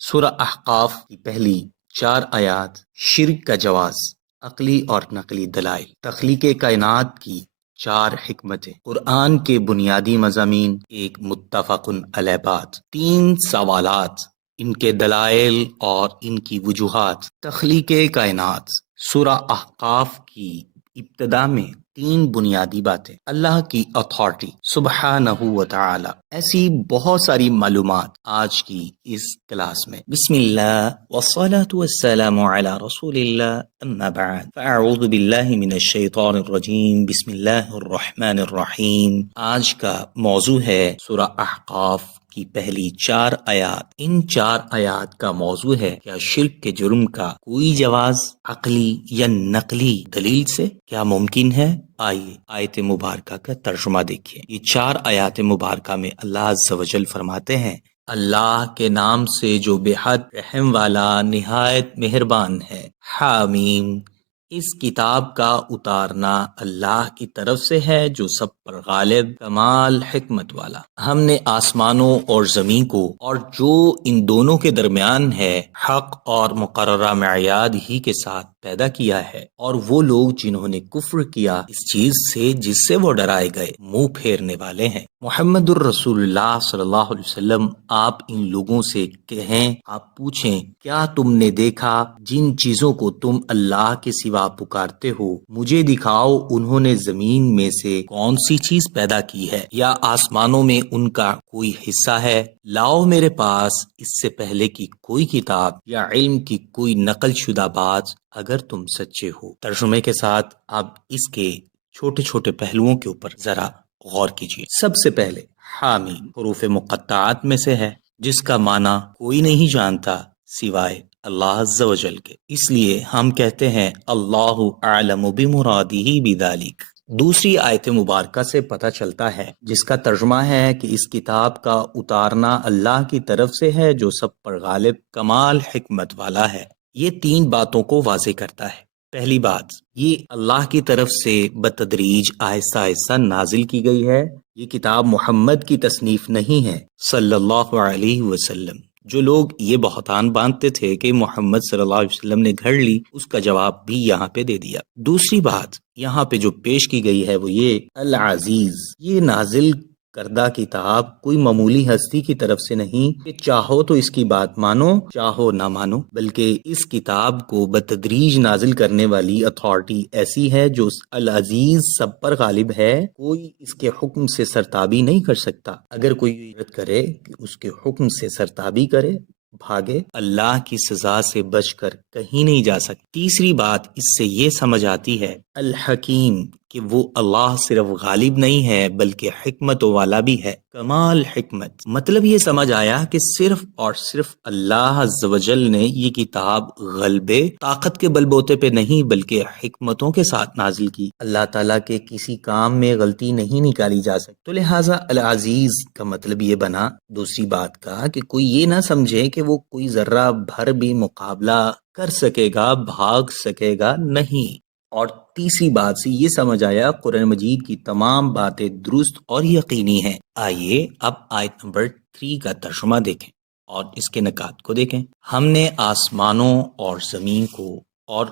سورہ احقاف کی پہلی 4 آیات شرک کا جواز، عقلی اور نقلی دلائل، تخلیق کائنات کی 4 حکمتیں، قرآن کے بنیادی مضامین، ایک متفق علیہ بات، 3 سوالات، ان کے دلائل اور ان کی وجوہات۔ تخلیق کائنات، سورہ احقاف کی ابتدا میں 3 بنیادی باتیں، اللہ کی اتھارٹی سبحانہ و تعالی، ایسی بہت ساری معلومات آج کی اس کلاس میں۔ بسم اللہ والصلاة والسلام علی رسول اللہ، اما بعد فاعوذ باللہ من الشیطان الرجیم، بسم اللہ الرحمن الرحیم۔ آج کا موضوع ہے سورہ احقاف کی پہلی 4 آیات۔ ان 4 آیات کا موضوع ہے کیا شرک کے جرم کا کوئی جواز عقلی یا نقلی دلیل سے کیا ممکن ہے؟ آئیے آیت مبارکہ کا ترجمہ دیکھیے۔ یہ 4 آیات مبارکہ میں اللہ عز و جل فرماتے ہیں، اللہ کے نام سے جو بے حد رحم والا نہایت مہربان ہے، حامیم، اس کتاب کا اتارنا اللہ کی طرف سے ہے جو سب پر غالب، کمال حکمت والا۔ ہم نے آسمانوں اور زمین کو اور جو ان دونوں کے درمیان ہے حق اور مقررہ معیاد ہی کے ساتھ پیدا کیا ہے، اور وہ لوگ جنہوں نے کفر کیا اس چیز سے جس سے وہ ڈرائے گئے منہ پھیرنے والے ہیں۔ محمد الرسول اللہ صلی اللہ علیہ وسلم، آپ ان لوگوں سے کہیں، آپ پوچھیں، کیا تم نے دیکھا جن چیزوں کو تم اللہ کے سوا پکارتے ہو؟ مجھے دکھاؤ انہوں نے زمین میں سے کون سی چیز پیدا کی ہے، یا آسمانوں میں ان کا کوئی حصہ ہے؟ لاؤ میرے پاس اس سے پہلے کی کوئی کتاب یا علم کی کوئی نقل شدہ بات اگر تم سچے ہو۔ ترجمے کے ساتھ اب اس کے چھوٹے چھوٹے پہلوؤں کے اوپر ذرا غور کیجیے۔ سب سے پہلے حامی حروف مقطعات میں سے ہے جس کا معنی کوئی نہیں جانتا سوائے اللہ عز و جل کے، اس لیے ہم کہتے ہیں اللہ اعلم بمرادہ بذالک۔ دوسری آیت مبارکہ سے پتہ چلتا ہے جس کا ترجمہ ہے کہ اس کتاب کا اتارنا اللہ کی طرف سے ہے جو سب پر غالب، کمال حکمت والا ہے۔ یہ 3 باتوں کو واضح کرتا ہے۔ پہلی بات، یہ اللہ کی طرف سے بتدریج آہستہ آہستہ نازل کی گئی ہے، یہ کتاب محمد کی تصنیف نہیں ہے صلی اللہ علیہ وسلم۔ جو لوگ یہ بہتان باندھتے تھے کہ محمد صلی اللہ علیہ وسلم نے گھڑ لی، اس کا جواب بھی یہاں پہ دے دیا۔ دوسری بات یہاں پہ جو پیش کی گئی ہے وہ یہ العزیز، یہ نازل کردہ کتاب کوئی معمولی ہستی کی طرف سے نہیں کہ چاہو تو اس کی بات مانو چاہو نہ مانو، بلکہ اس کتاب کو بتدریج نازل کرنے والی اتھارٹی ایسی ہے جو العزیز سب پر غالب ہے، کوئی اس کے حکم سے سرتابی نہیں کر سکتا۔ اگر کوئی جرأت کرے کہ اس کے حکم سے سرتابی کرے، بھاگے، اللہ کی سزا سے بچ کر کہیں نہیں جا سکتی۔ تیسری بات اس سے یہ سمجھ آتی ہے الحکیم، کہ وہ اللہ صرف غالب نہیں ہے بلکہ حکمت والا بھی ہے، کمال حکمت۔ مطلب یہ سمجھ آیا کہ صرف اور صرف اللہ عز و جل نے یہ کتاب غلبے، طاقت کے بل بوتے پہ نہیں بلکہ حکمتوں کے ساتھ نازل کی۔ اللہ تعالیٰ کے کسی کام میں غلطی نہیں نکالی جا سکتی، تو لہٰذا العزیز کا مطلب یہ بنا دوسری بات کا کہ کوئی یہ نہ سمجھے کہ وہ کوئی ذرہ بھر بھی مقابلہ کر سکے گا، بھاگ سکے گا، نہیں۔ اور تیسری بات سے یہ سمجھ آیا قرآن مجید کی تمام باتیں درست اور یقینی ہیں۔ آئیے اب آیت نمبر 3 کا ترجمہ دیکھیں اور اس کے نکات کو دیکھیں۔ ہم نے آسمانوں اور زمین کو اور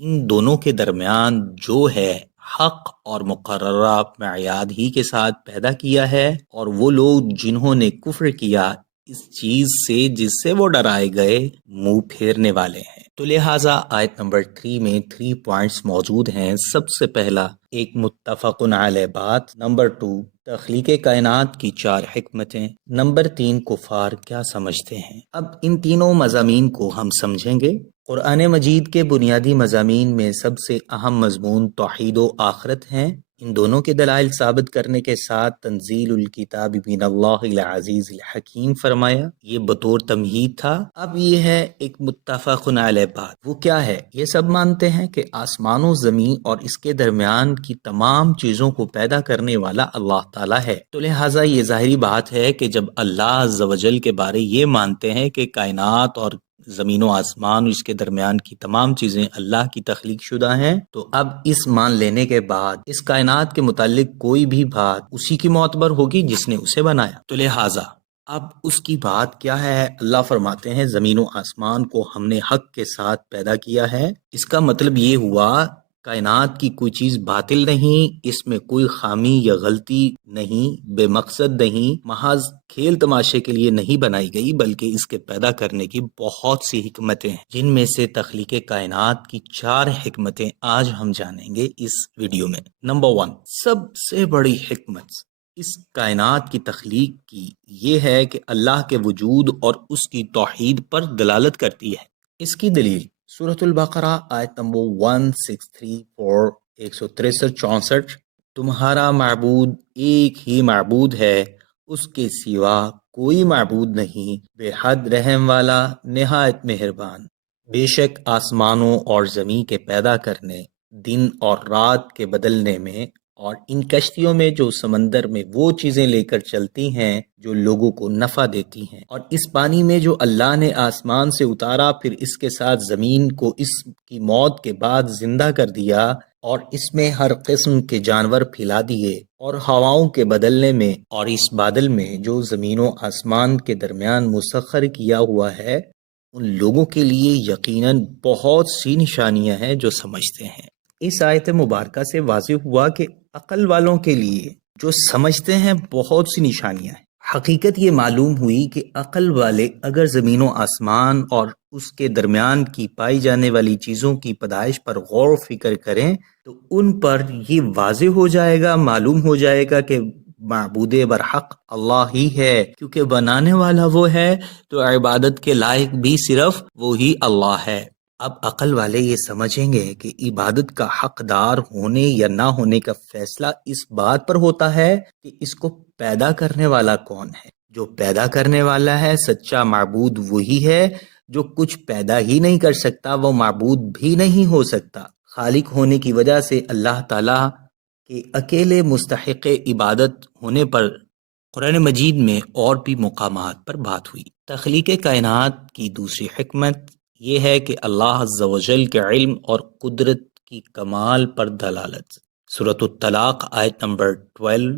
ان دونوں کے درمیان جو ہے حق اور مقررہ معیاد ہی کے ساتھ پیدا کیا ہے، اور وہ لوگ جنہوں نے کفر کیا اس چیز سے جس سے وہ ڈرائے گئے منہ پھیرنے والے ہیں۔ تو لہٰذا آیت نمبر 3 میں 3 پوائنٹس موجود ہیں۔ سب سے پہلا ایک متفق علیہ بات، نمبر 2 تخلیق کائنات کی 4 حکمتیں، نمبر 3 کفار کیا سمجھتے ہیں۔ اب ان تینوں مضامین کو ہم سمجھیں گے۔ قرآن مجید کے بنیادی مضامین میں سب سے اہم مضمون توحید و آخرت ہیں۔ ان دونوں کے دلائل ثابت کرنے کے ساتھ تنزیل الکتاب من اللہ العزیز الحکیم فرمایا، یہ بطور تمہید تھا۔ اب یہ ہے ایک متفق علیہ بات، وہ کیا ہے؟ یہ سب مانتے ہیں کہ آسمان و زمین اور اس کے درمیان کی تمام چیزوں کو پیدا کرنے والا اللہ تعالیٰ ہے۔ تو لہٰذا یہ ظاہری بات ہے کہ جب اللہ عز و جل کے بارے یہ مانتے ہیں کہ کائنات اور زمین و آسمان اس کے درمیان کی تمام چیزیں اللہ کی تخلیق شدہ ہیں، تو اب اس مان لینے کے بعد اس کائنات کے متعلق کوئی بھی بات اسی کی معتبر ہوگی جس نے اسے بنایا۔ تو لہٰذا اب اس کی بات کیا ہے؟ اللہ فرماتے ہیں زمین و آسمان کو ہم نے حق کے ساتھ پیدا کیا ہے۔ اس کا مطلب یہ ہوا کائنات کی کوئی چیز باطل نہیں، اس میں کوئی خامی یا غلطی نہیں، بے مقصد نہیں، محض کھیل تماشے کے لیے نہیں بنائی گئی، بلکہ اس کے پیدا کرنے کی بہت سی حکمتیں ہیں، جن میں سے تخلیق کائنات کی 4 حکمتیں آج ہم جانیں گے اس ویڈیو میں۔ نمبر 1، سب سے بڑی حکمت اس کائنات کی تخلیق کی یہ ہے کہ اللہ کے وجود اور اس کی توحید پر دلالت کرتی ہے۔ اس کی دلیل سورۃ البقرہ آیت نمبر 1634، 163-64، تمہارا معبود ایک ہی معبود ہے، اس کے سوا کوئی معبود نہیں، بے حد رحم والا، نہایت مہربان۔ بے شک آسمانوں اور زمین کے پیدا کرنے، دن اور رات کے بدلنے میں، اور ان کشتیوں میں جو سمندر میں وہ چیزیں لے کر چلتی ہیں جو لوگوں کو نفع دیتی ہیں، اور اس پانی میں جو اللہ نے آسمان سے اتارا، پھر اس کے ساتھ زمین کو اس کی موت کے بعد زندہ کر دیا، اور اس میں ہر قسم کے جانور پھیلا دیے، اور ہواؤں کے بدلنے میں اور اس بادل میں جو زمین و آسمان کے درمیان مسخر کیا ہوا ہے، ان لوگوں کے لیے یقیناً بہت سی نشانیاں ہیں جو سمجھتے ہیں۔ اس آیت مبارکہ سے واضح ہوا کہ عقل والوں کے لیے جو سمجھتے ہیں بہت سی نشانیاں ہیں۔ حقیقت یہ معلوم ہوئی کہ عقل والے اگر زمین و آسمان اور اس کے درمیان کی پائی جانے والی چیزوں کی پیدائش پر غور و فکر کریں تو ان پر یہ واضح ہو جائے گا، معلوم ہو جائے گا کہ معبود برحق اللہ ہی ہے، کیونکہ بنانے والا وہ ہے تو عبادت کے لائق بھی صرف وہی اللہ ہے۔ اب عقل والے یہ سمجھیں گے کہ عبادت کا حقدار ہونے یا نہ ہونے کا فیصلہ اس بات پر ہوتا ہے کہ اس کو پیدا کرنے والا کون ہے۔ جو پیدا کرنے والا ہے، سچا معبود وہی ہے۔ جو کچھ پیدا ہی نہیں کر سکتا وہ معبود بھی نہیں ہو سکتا۔ خالق ہونے کی وجہ سے اللہ تعالیٰ کے اکیلے مستحق عبادت ہونے پر قرآن مجید میں اور بھی مقامات پر بات ہوئی۔ تخلیق کائنات کی دوسری حکمت یہ ہے کہ اللہ عز و جل کے علم اور قدرت کی کمال پر دلالت۔ سورۃ الطلاق آیت نمبر 12،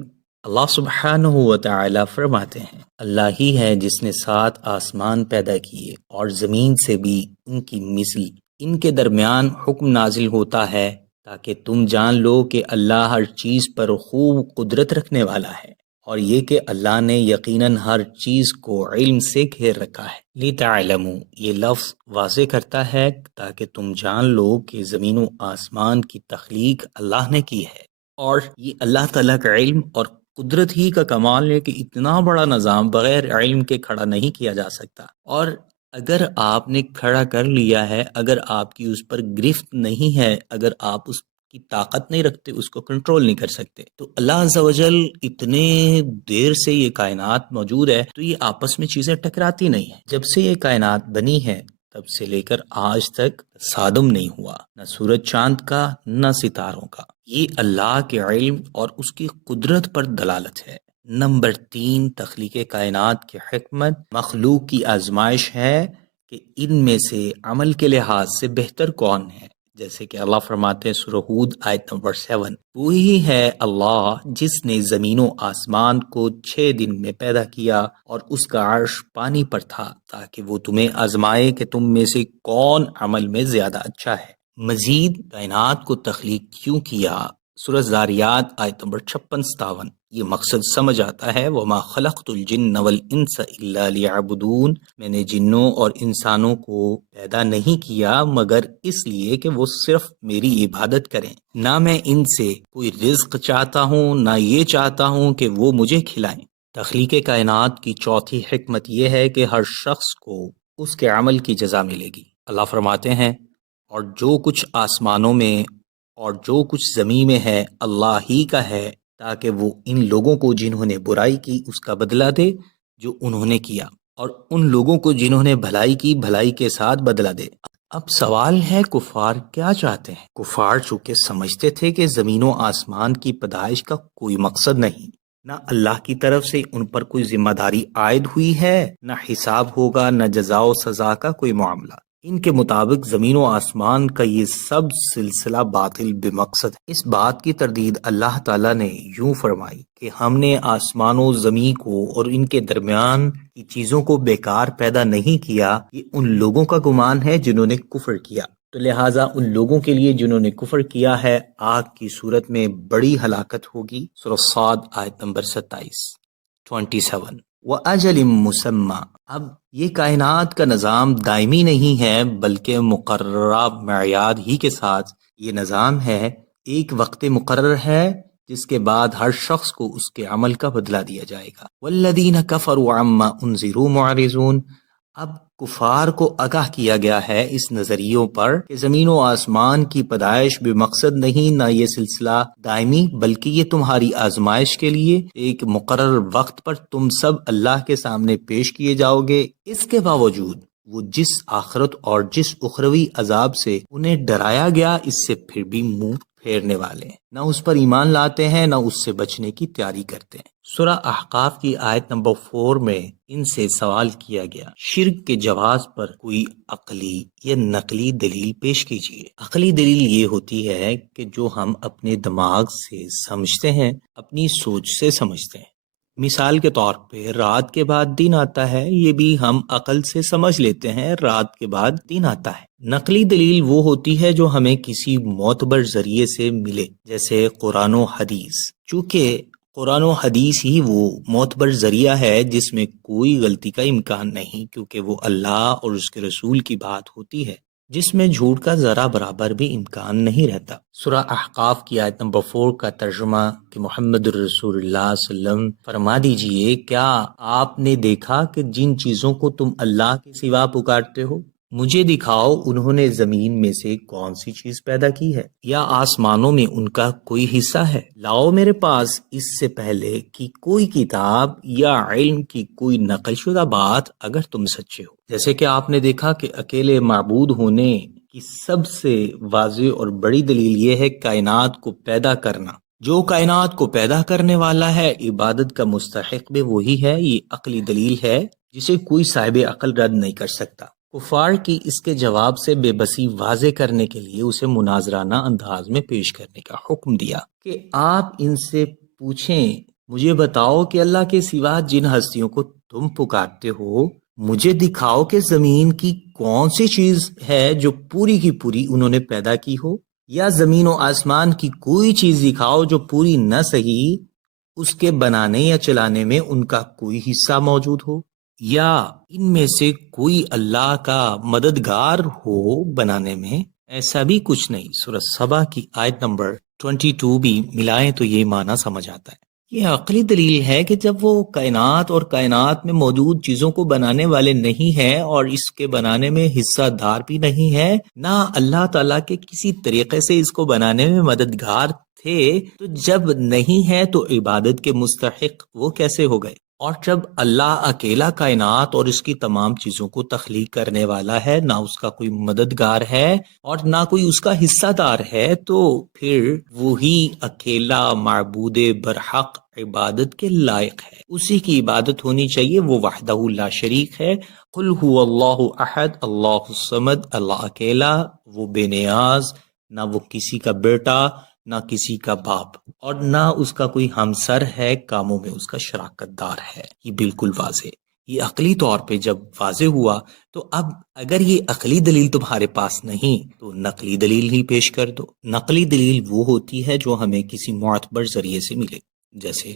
اللہ سبحانہ و تعالی فرماتے ہیں، اللہ ہی ہے جس نے 7 آسمان پیدا کیے اور زمین سے بھی ان کی مثل، ان کے درمیان حکم نازل ہوتا ہے تاکہ تم جان لو کہ اللہ ہر چیز پر خوب قدرت رکھنے والا ہے، اور یہ کہ اللہ نے یقیناً ہر چیز کو علم سے گھیر رکھا ہے۔ لِتَعْلَمُوا، یہ لفظ واضح کرتا ہے تاکہ تم جان لو کہ زمین و آسمان کی تخلیق اللہ نے کی ہے، اور یہ اللہ تعالیٰ کا علم اور قدرت ہی کا کمال ہے کہ اتنا بڑا نظام بغیر علم کے کھڑا نہیں کیا جا سکتا، اور اگر آپ نے کھڑا کر لیا ہے، اگر آپ کی اس پر گرفت نہیں ہے، اگر آپ اس کی طاقت نہیں رکھتے، اس کو کنٹرول نہیں کر سکتے، تو اللہ عز و جل اتنے دیر سے یہ کائنات موجود ہے تو یہ آپس میں چیزیں ٹکراتی نہیں ہیں۔ جب سے یہ کائنات بنی ہے تب سے لے کر آج تک تصادم نہیں ہوا، نہ سورج چاند کا نہ ستاروں کا۔ یہ اللہ کے علم اور اس کی قدرت پر دلالت ہے۔ نمبر 3، تخلیق کائنات کی حکمت مخلوق کی آزمائش ہے کہ ان میں سے عمل کے لحاظ سے بہتر کون ہے، جیسے کہ اللہ فرماتے ہیں سورہ ہود آیت نمبر 7، وہی ہے اللہ جس نے زمین و آسمان کو 6 دن میں پیدا کیا اور اس کا عرش پانی پر تھا تاکہ وہ تمہیں آزمائے کہ تم میں سے کون عمل میں زیادہ اچھا ہے۔ مزید کائنات کو تخلیق کیوں کیا؟ سورہ زاریات آیت نمبر 56-57، یہ مقصد سمجھ آتا ہے، وَمَا خَلَقْتُ الْجِنَّ وَالْإِنسَ إِلَّا لِيَعْبُدُونَ، میں نے جنوں اور انسانوں کو پیدا نہیں کیا مگر اس لیے کہ وہ صرف میری عبادت کریں، نہ میں ان سے کوئی رزق چاہتا ہوں نہ یہ چاہتا ہوں کہ وہ مجھے کھلائیں۔ تخلیق کائنات کی چوتھی حکمت یہ ہے کہ ہر شخص کو اس کے عمل کی جزا ملے گی۔ اللہ فرماتے ہیں، اور جو کچھ آسمانوں میں اور جو کچھ زمین میں ہے اللہ ہی کا ہے، تاکہ وہ ان لوگوں کو جنہوں نے برائی کی اس کا بدلہ دے جو انہوں نے کیا، اور ان لوگوں کو جنہوں نے بھلائی کی بھلائی کے ساتھ بدلہ دے۔ اب سوال ہے کفار کیا چاہتے ہیں؟ کفار چونکہ سمجھتے تھے کہ زمین و آسمان کی پیدائش کا کوئی مقصد نہیں، نہ اللہ کی طرف سے ان پر کوئی ذمہ داری عائد ہوئی ہے، نہ حساب ہوگا، نہ جزا و سزا کا کوئی معاملہ، ان کے مطابق زمین و آسمان کا یہ سب سلسلہ باطل بے مقصد ہے۔ اس بات کی تردید اللہ تعالیٰ نے یوں فرمائی کہ ہم نے آسمان و زمین کو اور ان کے درمیان کی چیزوں کو بیکار پیدا نہیں کیا، یہ ان لوگوں کا گمان ہے جنہوں نے کفر کیا، تو لہٰذا ان لوگوں کے لیے جنہوں نے کفر کیا ہے آگ کی صورت میں بڑی ہلاکت ہوگی۔ سورہ صاد آیت نمبر 27۔ وَأَجَلٍ مُّسَمًّى، اب یہ کائنات کا نظام دائمی نہیں ہے بلکہ مقررہ معیار ہی کے ساتھ یہ نظام ہے، ایک وقت مقرر ہے جس کے بعد ہر شخص کو اس کے عمل کا بدلہ دیا جائے گا۔ وَالَّذِينَ كَفَرُوا عَمَّا أُنذِرُوا مُعْرِضُونَ، اب کفار کو آگاہ کیا گیا ہے اس نظریوں پر کہ زمین و آسمان کی پیدائش بے مقصد نہیں، نہ یہ سلسلہ دائمی بلکہ یہ تمہاری آزمائش کے لیے ایک مقرر وقت پر تم سب اللہ کے سامنے پیش کیے جاؤ گے۔ اس کے باوجود وہ جس آخرت اور جس اخروی عذاب سے انہیں ڈرایا گیا اس سے پھر بھی منہ پھیرنے والے ہیں، نہ اس پر ایمان لاتے ہیں نہ اس سے بچنے کی تیاری کرتے ہیں۔ سورہ احقاف کی آیت نمبر 4 میں ان سے سوال کیا گیا، شرک کے جواز پر کوئی عقلی یا نقلی دلیل پیش کیجیے۔ عقلی دلیل یہ ہوتی ہے کہ جو ہم اپنے دماغ سے سمجھتے ہیں، اپنی سوچ سے سمجھتے ہیں۔ مثال کے طور پہ رات کے بعد دن آتا ہے، یہ بھی ہم عقل سے سمجھ لیتے ہیں رات کے بعد دن آتا ہے۔ نقلی دلیل وہ ہوتی ہے جو ہمیں کسی معتبر ذریعے سے ملے، جیسے قرآن و حدیث۔ چونکہ قرآن و حدیث ہی وہ معتبر ذریعہ ہے جس میں کوئی غلطی کا امکان نہیں، کیونکہ وہ اللہ اور اس کے رسول کی بات ہوتی ہے جس میں جھوٹ کا ذرا برابر بھی امکان نہیں رہتا۔ سورہ احقاف کی آیت نمبر 4 کا ترجمہ کہ محمد الرسول اللہ صلی اللہ علیہ وسلم فرما دیجئے، کیا آپ نے دیکھا کہ جن چیزوں کو تم اللہ کے سوا پکارتے ہو، مجھے دکھاؤ انہوں نے زمین میں سے کون سی چیز پیدا کی ہے، یا آسمانوں میں ان کا کوئی حصہ ہے؟ لاؤ میرے پاس اس سے پہلے کی کوئی کتاب یا علم کی کوئی نقل شدہ بات اگر تم سچے ہو۔ جیسے کہ آپ نے دیکھا کہ اکیلے معبود ہونے کی سب سے واضح اور بڑی دلیل یہ ہے کائنات کو پیدا کرنا۔ جو کائنات کو پیدا کرنے والا ہے عبادت کا مستحق بھی وہی ہے، یہ عقلی دلیل ہے جسے کوئی صاحب عقل رد نہیں کر سکتا۔ کفار کی اس کے جواب سے بے بسی واضح کرنے کے لیے اسے مناظرانہ انداز میں پیش کرنے کا حکم دیا کہ آپ ان سے پوچھیں، مجھے بتاؤ کہ اللہ کے سوا جن ہستیوں کو تم پکارتے ہو، مجھے دکھاؤ کہ زمین کی کون سی چیز ہے جو پوری کی پوری انہوں نے پیدا کی ہو، یا زمین و آسمان کی کوئی چیز دکھاؤ جو پوری نہ صحیح اس کے بنانے یا چلانے میں ان کا کوئی حصہ موجود ہو، یا ان میں سے کوئی اللہ کا مددگار ہو بنانے میں۔ ایسا بھی کچھ نہیں۔ سورہ سبا کی آیت نمبر 22 بھی ملائیں تو یہ معنی سمجھ آتا ہے۔ یہ عقلی دلیل ہے کہ جب وہ کائنات اور کائنات میں موجود چیزوں کو بنانے والے نہیں ہیں اور اس کے بنانے میں حصہ دار بھی نہیں ہے، نہ اللہ تعالیٰ کے کسی طریقے سے اس کو بنانے میں مددگار تھے، تو جب نہیں ہے تو عبادت کے مستحق وہ کیسے ہو گئے؟ اور جب اللہ اکیلا کائنات اور اس کی تمام چیزوں کو تخلیق کرنے والا ہے، نہ اس کا کوئی مددگار ہے اور نہ کوئی اس کا حصہ دار ہے، تو پھر وہی اکیلا معبود برحق عبادت کے لائق ہے، اسی کی عبادت ہونی چاہیے، وہ وحدہ لا شریک ہے۔ قل هو اللہ احد اللہ الصمد، اللہ اکیلا، وہ بے نیاز، نہ وہ کسی کا بیٹا نہ کسی کا باپ، اور نہ اس کا کوئی ہمسر ہے، کاموں میں اس کا شراکت دار ہے۔ یہ بالکل واضح، یہ عقلی طور پہ جب واضح ہوا تو اب اگر یہ عقلی دلیل تمہارے پاس نہیں تو نقلی دلیل ہی پیش کر دو۔ نقلی دلیل وہ ہوتی ہے جو ہمیں کسی معتبر ذریعے سے ملے، جیسے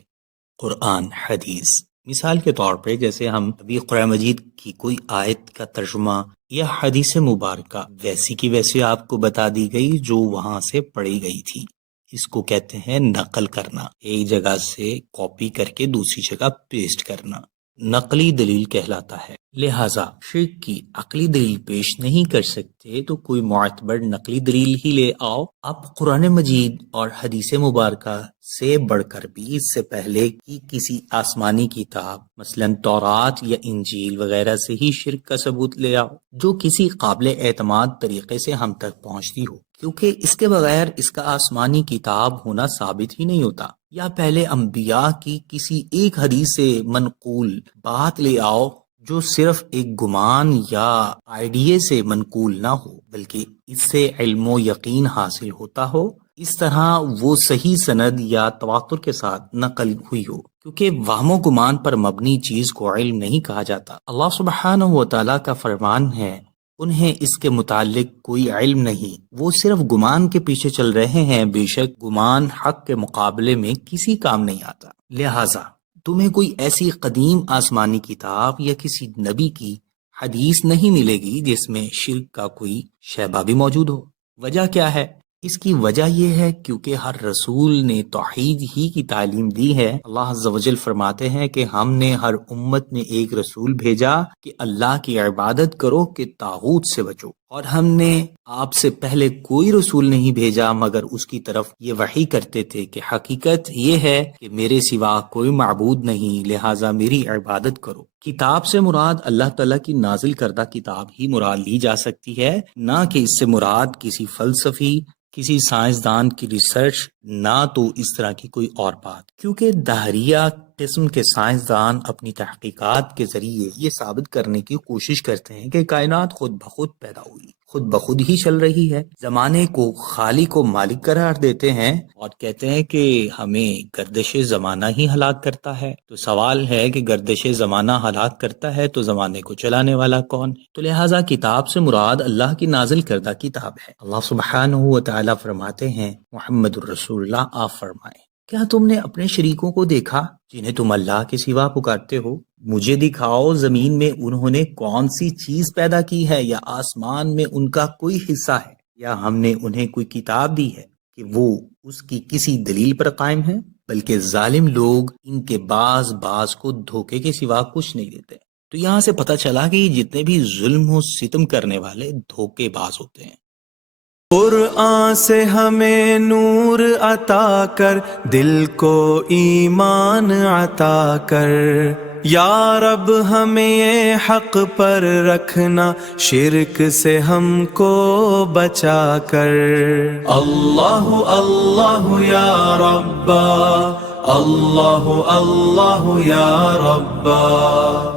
قرآن، حدیث۔ مثال کے طور پہ جیسے ہم ابھی قرآن مجید کی کوئی آیت کا ترجمہ یا حدیث مبارکہ ویسی کی ویسے آپ کو بتا دی گئی جو وہاں سے پڑھی گئی تھی، اس کو کہتے ہیں نقل کرنا، ایک جگہ سے کاپی کر کے دوسری جگہ پیسٹ کرنا، نقلی دلیل کہلاتا ہے۔ لہٰذا شرک کی عقلی دلیل پیش نہیں کر سکتے تو کوئی معتبر نقلی دلیل ہی لے آؤ۔ اب قرآن مجید اور حدیث مبارکہ سے بڑھ کر بھی اس سے پہلے کی کسی آسمانی کتاب مثلا تورات یا انجیل وغیرہ سے ہی شرک کا ثبوت لے آؤ جو کسی قابل اعتماد طریقے سے ہم تک پہنچتی ہو، کیونکہ اس کے بغیر اس کا آسمانی کتاب ہونا ثابت ہی نہیں ہوتا۔ یا پہلے انبیاء کی کسی ایک حدیث سے منقول بات لے آؤ جو صرف ایک گمان یا آئیڈیے سے منقول نہ ہو بلکہ اس سے علم و یقین حاصل ہوتا ہو، اس طرح وہ صحیح سند یا تواتر کے ساتھ نقل ہوئی ہو، کیونکہ وہم و گمان پر مبنی چیز کو علم نہیں کہا جاتا۔ اللہ سبحانہ و تعالیٰ کا فرمان ہے، انہیں اس کے متعلق کوئی علم نہیں، وہ صرف گمان کے پیچھے چل رہے ہیں، بے شک گمان حق کے مقابلے میں کسی کام نہیں آتا۔ لہٰذا تمہیں کوئی ایسی قدیم آسمانی کتاب یا کسی نبی کی حدیث نہیں ملے گی جس میں شرک کا کوئی شیبہ بھی موجود ہو۔ وجہ کیا ہے؟ اس کی وجہ یہ ہے کیونکہ ہر رسول نے توحید ہی کی تعلیم دی ہے۔ اللہ عز و جل فرماتے ہیں کہ ہم نے ہر امت میں ایک رسول بھیجا کہ اللہ کی عبادت کرو کہ طاغوت سے بچو، اور ہم نے آپ سے پہلے کوئی رسول نہیں بھیجا مگر اس کی طرف یہ وحی کرتے تھے کہ حقیقت یہ ہے کہ میرے سوا کوئی معبود نہیں، لہٰذا میری عبادت کرو۔ کتاب سے مراد اللہ تعالیٰ کی نازل کردہ کتاب ہی مراد لی جا سکتی ہے، نہ کہ اس سے مراد کسی فلسفی، کسی سائنسدان کی ریسرچ، نہ تو اس طرح کی کوئی اور بات، کیونکہ دہریہ قسم کے سائنسدان اپنی تحقیقات کے ذریعے یہ ثابت کرنے کی کوشش کرتے ہیں کہ کائنات خود بخود پیدا ہوئی، خود بخود ہی چل رہی ہے، زمانے کو خالق و مالک قرار دیتے ہیں اور کہتے ہیں کہ ہمیں گردش زمانہ ہی ہلاک کرتا ہے۔ تو سوال ہے کہ گردش زمانہ ہلاک کرتا ہے تو زمانے کو چلانے والا کون ہے؟ تو لہٰذا کتاب سے مراد اللہ کی نازل کردہ کتاب ہے۔ اللہ سبحانہ و تعالیٰ فرماتے ہیں، محمد الرسول اللہ آپ فرمائیں، کیا تم نے اپنے شریکوں کو دیکھا جنہیں تم اللہ کے سوا پکارتے ہو؟ مجھے دکھاؤ زمین میں انہوں نے کون سی چیز پیدا کی ہے، یا آسمان میں ان کا کوئی حصہ ہے، یا ہم نے انہیں کوئی کتاب دی ہے کہ وہ اس کی کسی دلیل پر قائم ہے؟ بلکہ ظالم لوگ ان کے بعض کو دھوکے کے سوا کچھ نہیں دیتے۔ تو یہاں سے پتہ چلا کہ جتنے بھی ظلم و ستم کرنے والے دھوکے باز ہوتے ہیں۔ قرآن سے ہمیں نور عطا کر، دل کو ایمان عطا کر، یا رب ہمیں یہ حق پر رکھنا، شرک سے ہم کو بچا کر۔ اللہ اللہ یا ربا، اللہ اللہ یا ربا۔